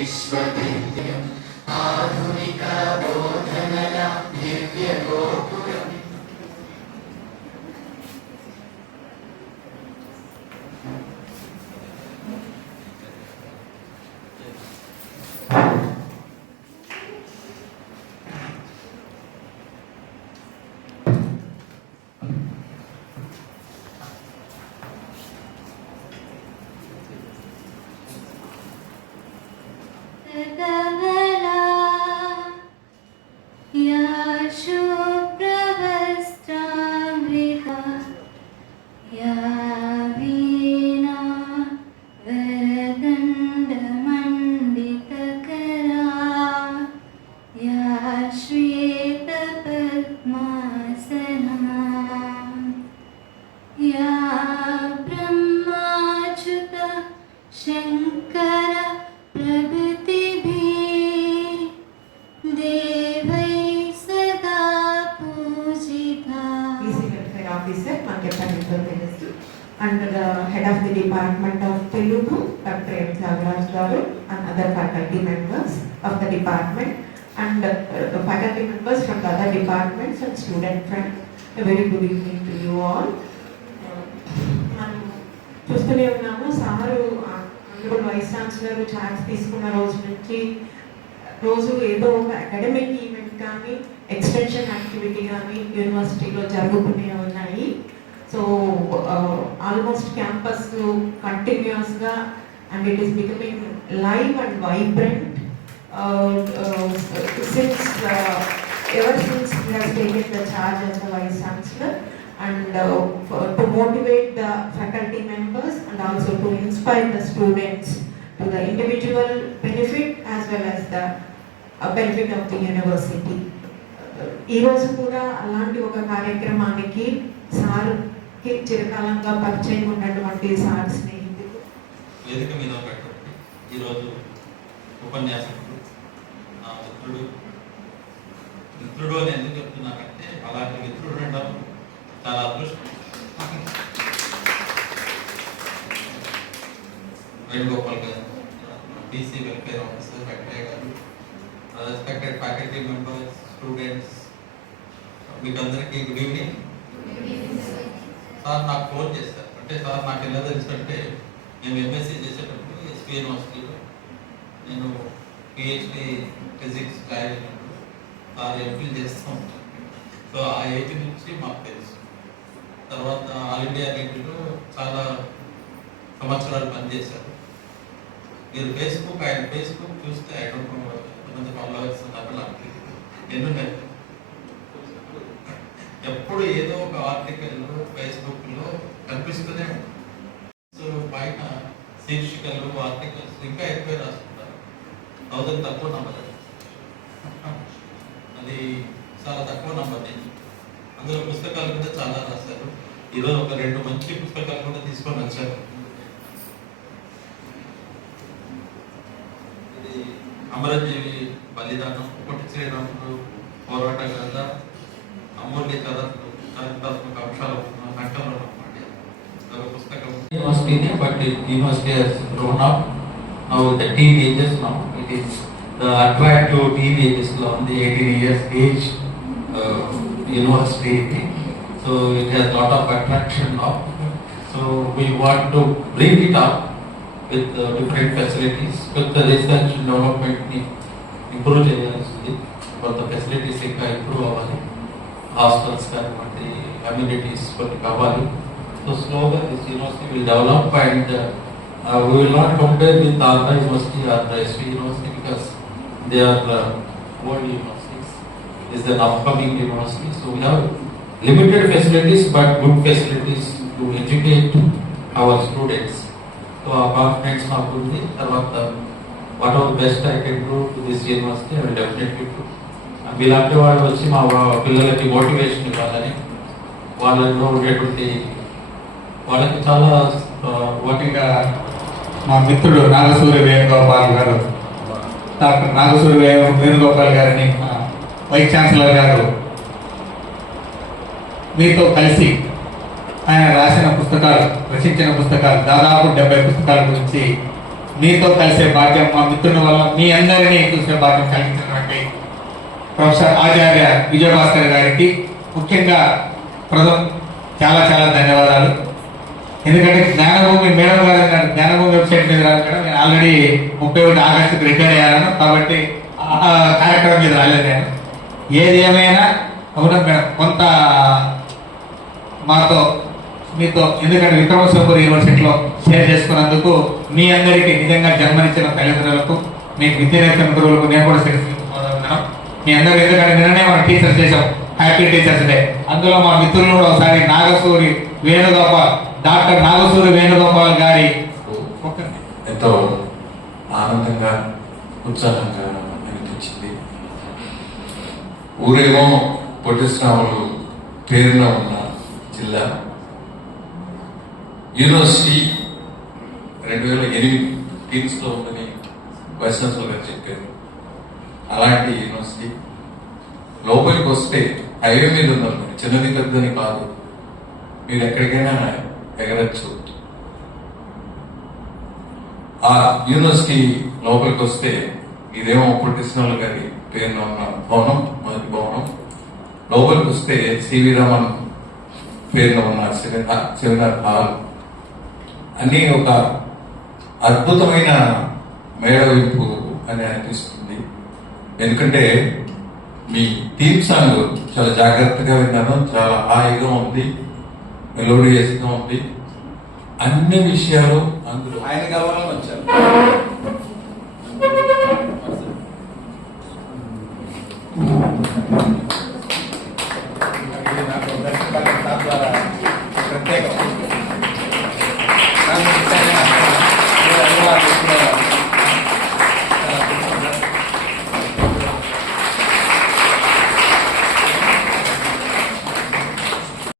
विश्वविद्यम् आधुनिकबोधनया दिव्यगोपुरम् Thank you. Officer officer మనకెప్పటితో తెలుసు. And the head of the department of Telugu doctor M Thyagaraj garu and other faculty members of the department. And uh, faculty members from other departments and student friends. Very good evening to you all మనం చూస్తూనే ఉన్నాము sir అందరూ vice chancellor chance తీసుకున్న రోజు నుంచి రోజు ఏదో ఒక అకాడమిక్ ఈవెంట్ కానీ ఎక్స్టెన్షన్ యాక్టివిటీ కానీ యూనివర్సిటీలో జరుగుతూనే ఉన్నాయి. సో ఆల్మోస్ట్ క్యాంపస్ కంటిన్యూస్గా and it is becoming live and vibrant ever since charge vice chancellor and to motivate the faculty members and also to inspire the students to the individual benefit as well as the uh, benefit of the university. ఈ కూడా అలాంటి ఒక కార్యక్రమానికి సార్కి చిరకాలంగా పరిచయం ఉన్నటువంటి sir స్నేహితులు. వేదిక మీద ఈరోజు ఉపన్యాసకుడు నా మిత్రుడు. మిత్రుడు అని ఎందుకు చెప్తున్నానంటే అలాంటి మిత్రుడు ఉండడం చాలా అదృష్టం. వేణుగోపాల్ గారు బీసీ వెల్ఫేర్ ఆఫీసర్ వెంకయ్య గారు. రెస్పెక్టెడ్ ఫ్యాకల్టీ మెంబర్స్ స్టూడెంట్స్ మీకు అందరికీ గుడ్ ఈవినింగ్ సార్ నాకు ఫోన్ చేశారు. అంటే సార్ నాకు ఎలా తెలుసంటే మేము ఎంఎస్సీ చేసేటప్పుడు ఎస్పీ యూనివర్సిటీలో నేను PhD physics join sir MPhil చేస్తూ ఉంటాను సో ఆ ఏజ్ నుంచి మాకు తెలుసు. తర్వాత ఆల్ ఇండియా రేడియోలో చాలా సంవత్సరాలు పనిచేశారు. మీరు ఫేస్బుక్ ఆయన ఫేస్బుక్ చూస్తే ఐ డోంట్ నో ఎంతమంది ఫాలోవర్స్ ఉన్నారు నాకు ఎన్నున్నాయి ఎప్పుడు ఏదో ఒక ఆర్టికల్ ఫేస్బుక్లో కనిపిస్తూనే ఉంటుంది పైన శీర్షికలు ఆర్టికల్స్ ఇంకా ఎక్కువ రాసుకుంటారు థౌసండ్ తక్కువ నంబర్ అది చాలా తక్కువ నంబర్ నేను అందులో పుస్తకాలు కూడా చాలా రాశారు. ఈరోజు ఒక రెండు మంచి పుస్తకాలు కూడా తీసుకొని వచ్చారు ఇది అమరజీవి బలిదానం ఒకటి శ్రీరాముడు పోరాట కథ అమూల్య చదత్వం చారిత్రాత్మక అంశాలు ఉన్న సంకలనం అన్నమాట ఒక పుస్తకం యూనివర్సిటీనే but university has grown up now with the teenagers now it is the attractive teenagers లో ఉంది 18 years age uh, university ఇది. so it has lot of attraction now so we want to bring it up with uh, different facilities with the research and development ని improve చేయాల్సింది కొంత facilities ఇంకా improve అవ్వాలి hostels కానివ్వండి amenities కొన్ని కావాలి so స్లోగా this university will develop and we will not compare with Andhra university or the SP university because they are old universities is an upcoming university. So we have limited facilities but good facilities to educate our students. Confidence నాకు ఉంది తర్వాత what are best I can prove to this university I will definitely do మీలాంటి వాళ్ళు వచ్చి మా పిల్లలకి motivation ఇవ్వాలని. వాళ్ళలో ఉండేటువంటి వాళ్ళకి చాలా ఓటిగా మా మిత్రుడు నాగసూరి వేణుగోపాల్ గారు డాక్టర్ నాగసూరి వేణుగోపాల్ గారిని వైస్ ఛాన్సలర్ గారు మీతో కలిసి ఆయన రాసిన పుస్తకాలు రచించిన పుస్తకాలు దాదాపు డెబ్బై పుస్తకాల గురించి మీతో కలిసే భాగ్యం మా మిత్రుల వల్ల మీ అందరినీ చూసే భాగ్యం కలిగించినటువంటి ప్రొఫెసర్ ఆచార్య విజయభాస్కర్ గారికి ముఖ్యంగా ప్రథమ చాలా చాలా ధన్యవాదాలు. ఎందుకంటే జ్ఞానభూమి మేడం గారు జ్ఞానభూమి వెబ్సైట్ మీద రాదు నేను ఆల్రెడీ ముప్పై ఒకటి ఆగస్టుకు రిటైర్ అయ్యాను. కాబట్టి ఆ కార్యక్రమం మీద రాలేదు నేను. ఏది ఏమైనా అవునా మేడం? కొంత మాతో మీతో ఎందుకంటే విక్రమసింహపురి యూనివర్సిటీలో షేర్ చేసుకున్నందుకు మీ అందరికీ నిజంగా జన్మనిచ్చిన తల్లిదండ్రులకు మీకు విద్య గురువులకు నేను కూడా తెలుసుకుంటున్నాను మీ అందరూ ఎందుకంటే నిన్ననే మనం టీచర్స్ చేసాం హ్యాపీ టీచర్స్ డే అందులో మా మిత్రులు కూడా ఒకసారి నాగసూరి వేణుగోపాల్ డాక్టర్ నాగసూరి వేణుగోపాల్ గారి ఎంతో ఆనందంగా ఉత్సాహంగా అనిపించింది. ఊరేమో పొట్టిశ్రాములు పేరున ఉన్న జిల్లా. యూనివర్సిటీ రెండు వేల ఎనిమిది టీమ్స్లో ఉందని వైస్ ఛాన్సలర్ గారు చెప్పారు అలాంటి యూనివర్సిటీ లోపలికి వస్తే హైవే మీద ఉన్నారు చిన్నది పెద్దది కాదు. మీరు ఎక్కడికైనా ఎగరచ్చు. ఆ యూనివర్సిటీ లోపలికి వస్తే ఇదేమో ప్రొఫెషనల్ గారి పేరున ఉన్న భవనం మొదటి భవనం. లోపలికి వస్తే సివి రమణ్ పేరున ఉన్న సెమినార్ సెమినార్ హాల్. అని ఒక అద్భుతమైన మేళవింపు అని అనిపిస్తుంది. ఎందుకంటే మీ థీమ్ సాంగ్ చాలా జాగ్రత్తగా విన్నాను చాలా హాయిగా ఉంది మెలోడియస్గా ఉంది. అన్ని విషయాలు అందులో ఆయన కావాలని వచ్చారు.